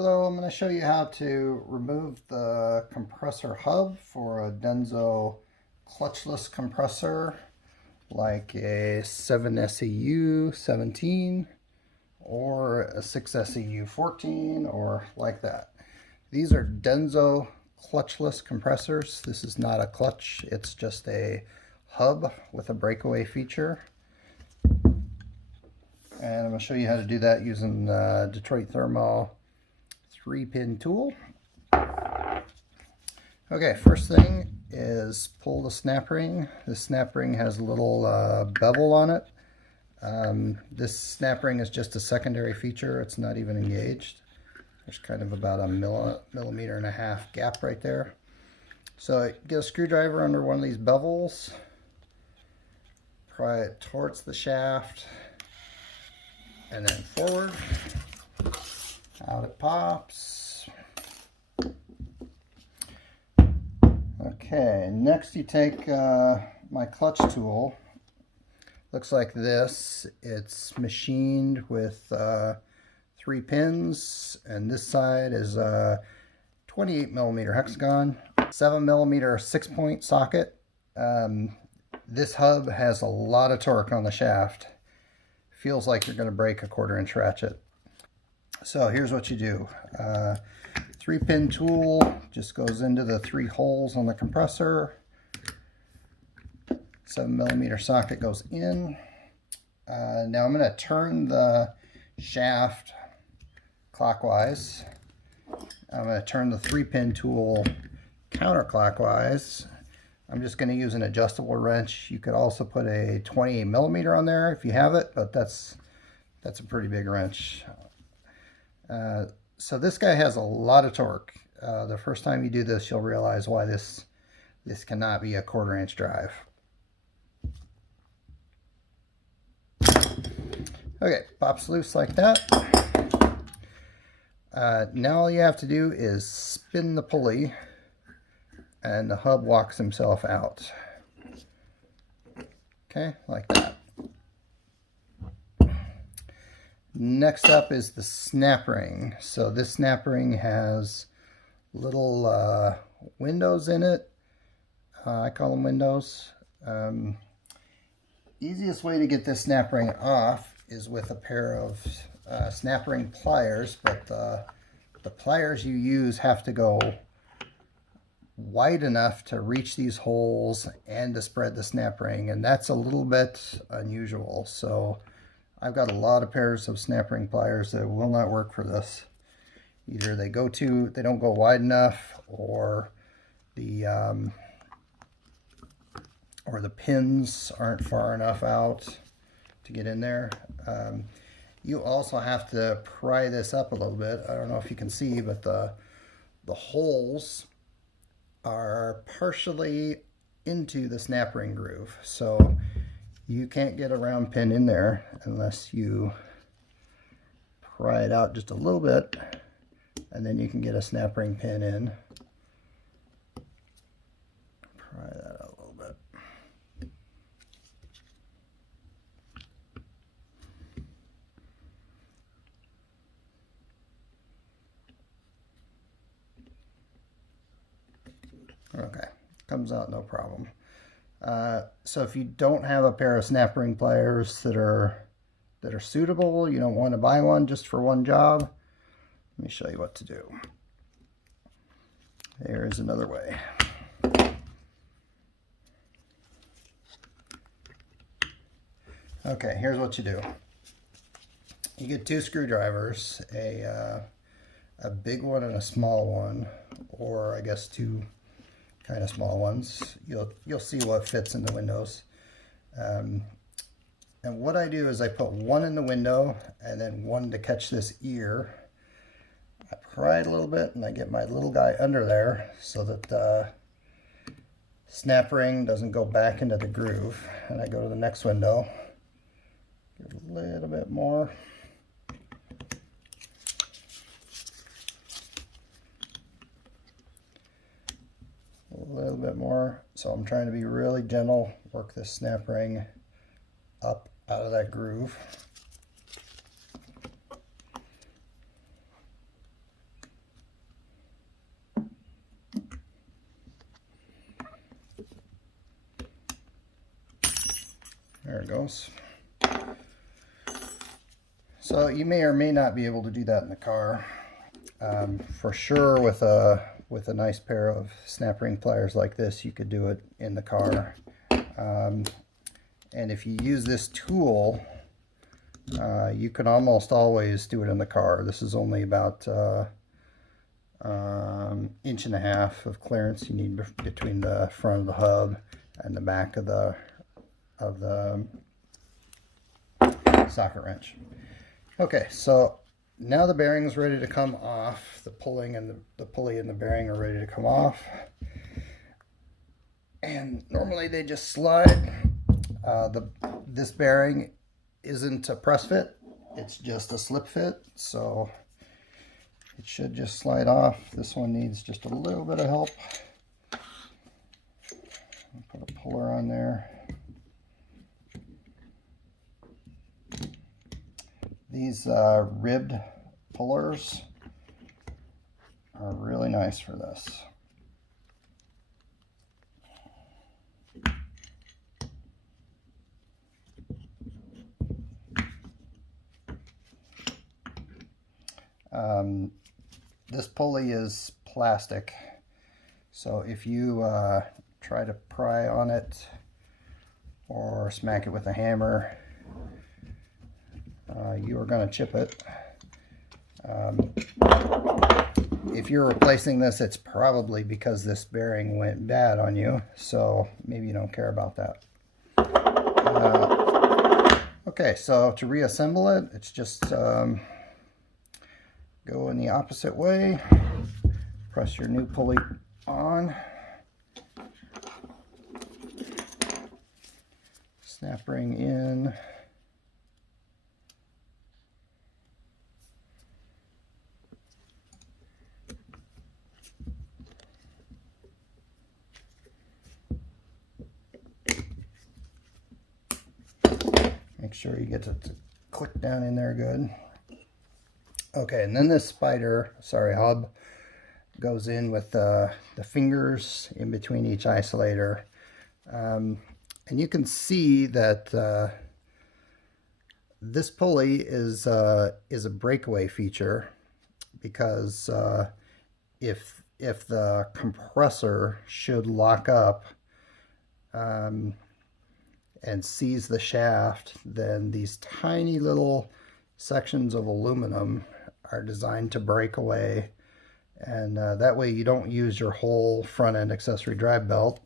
Hello, I'm going to show you how to remove the compressor hub for a Denso clutchless compressor like a 7SEU 17 or a 6SEU 14 or like that. These are Denso clutchless compressors. This is not a clutch, it's just a hub with a breakaway feature. And I'm going to show you how to do that using the Detroit Thermo 3-pin tool. Okay, first thing is pull the snap ring. This snap ring has a little bevel on it. This snap ring is just a secondary feature. It's not even engaged. There's kind of about a millimeter and a half gap right there. So get a screwdriver under one of these bevels, pry it towards the shaft, and then forward. Out it pops. Okay, next you take my clutch tool. Looks like this. It's machined with 3 pins, and this side is a 28 millimeter hexagon, 7 millimeter 6-point socket. This hub has a lot of torque on the shaft. Feels like you're going to break a 1/4 inch ratchet. So here's what you do. 3-pin tool just goes into the 3 holes on the compressor. 7 millimeter socket goes in. Now I'm going to turn the shaft clockwise. I'm going to turn the 3-pin tool counterclockwise. I'm just going to use an adjustable wrench. You could also put a 28 millimeter on there if you have it, but that's a pretty big wrench. So this guy has a lot of torque. The first time you do this, you'll realize why this cannot be a 1/4 inch drive. Okay, pops loose like that. Now all you have to do is spin the pulley and the hub walks himself out. Okay, like that. Next up is the snap ring. So this snap ring has little windows in it. I call them windows. Easiest way to get this snap ring off is with a pair of snap ring pliers, but the pliers you use have to go wide enough to reach these holes and to spread the snap ring, and that's a little bit unusual. So I've got a lot of pairs of snap ring pliers that will not work for this. Either they don't go wide enough, or the pins aren't far enough out to get in there. You also have to pry this up a little bit. I don't know if you can see, but the holes are partially into the snap ring groove. So you can't get a round pin in there unless you pry it out just a little bit, and then you can get a snap ring pin in. Pry that out a little bit. Okay, comes out no problem. So if you don't have a pair of snap ring pliers that are suitable, you don't want to buy one just for one job, let me show you what to do. There's another way. Okay, here's what you do. You get 2 screwdrivers, a big one and a small one, or I guess 2 kind of small ones. You'll see what fits in the windows. And what I do is I put one in the window and then one to catch this ear. I pry it a little bit and I get my little guy under there so that the snap ring doesn't go back into the groove. And I go to the next window, give it a little bit more. A little bit more. So I'm trying to be really gentle, work this snap ring up out of that groove. There it goes. So you may or may not be able to do that in the car. For sure, with a nice pair of snap ring pliers like this, you could do it in the car. And if you use this tool, you can almost always do it in the car. This is only about 1.5 inches of clearance you need between the front of the hub and the back of the socket wrench. Okay, so now the bearing's ready to come off. The pulley and the bearing are ready to come off. And normally they just slide. This bearing isn't a press fit, it's just a slip fit, so it should just slide off. This one needs just a little bit of help. I'll put a puller on there. These ribbed pullers are really nice for this. This pulley is plastic, so if you try to pry on it or smack it with a hammer, you are going to chip it. If you're replacing this, it's probably because this bearing went bad on you, so maybe you don't care about that. Okay, so to reassemble it, it's just go in the opposite way, press your new pulley on, snap ring in, make sure you get it to click down in there good. Okay, and then this hub goes in with the fingers in between each isolator. And you can see that this pulley is a breakaway feature, because if the compressor should lock up and seize the shaft, then these tiny little sections of aluminum are designed to break away, and that way you don't use your whole front end accessory drive belt.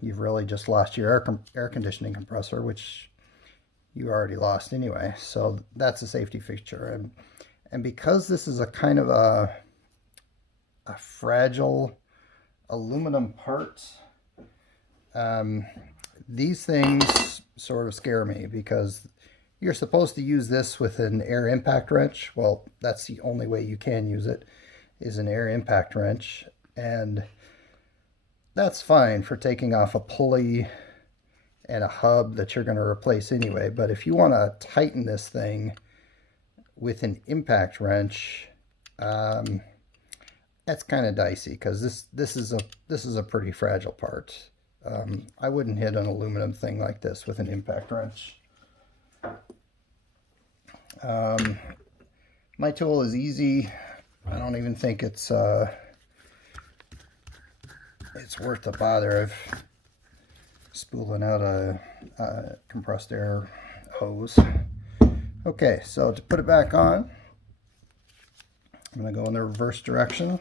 You've really just lost your air conditioning compressor, which you already lost anyway, so that's a safety feature. And because this is a kind of a fragile aluminum part, these things sort of scare me, because you're supposed to use this with an air impact wrench. Well, that's the only way you can use it, is an air impact wrench. And that's fine for taking off a pulley and a hub that you're going to replace anyway. But if you want to tighten this thing with an impact wrench, that's kind of dicey, because this is a pretty fragile part. I wouldn't hit an aluminum thing like this with an impact wrench. My tool is easy. I don't even think it's worth the bother of spooling out a compressed air hose. Okay, so to put it back on, I'm going to go in the reverse direction.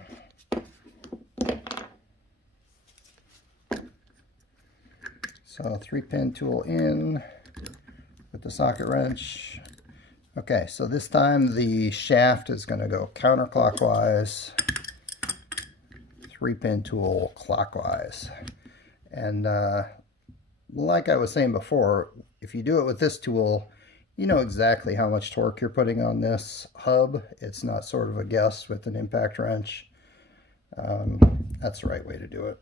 So 3-pin tool in with the socket wrench. Okay, so this time the shaft is going to go counterclockwise, 3-pin tool clockwise. And like I was saying before, if you do it with this tool, you know exactly how much torque you're putting on this hub. It's not sort of a guess with an impact wrench. That's the right way to do it.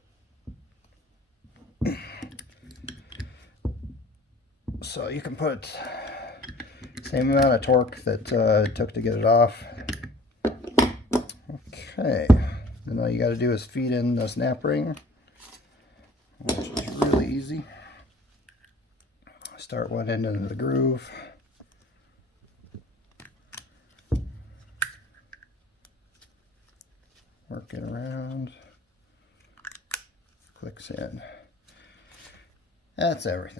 So you can put the same amount of torque that it took to get it off. Okay, then all you got to do is feed in the snap ring, which is really easy. Start one end into the groove. Work it around. Clicks in. That's everything.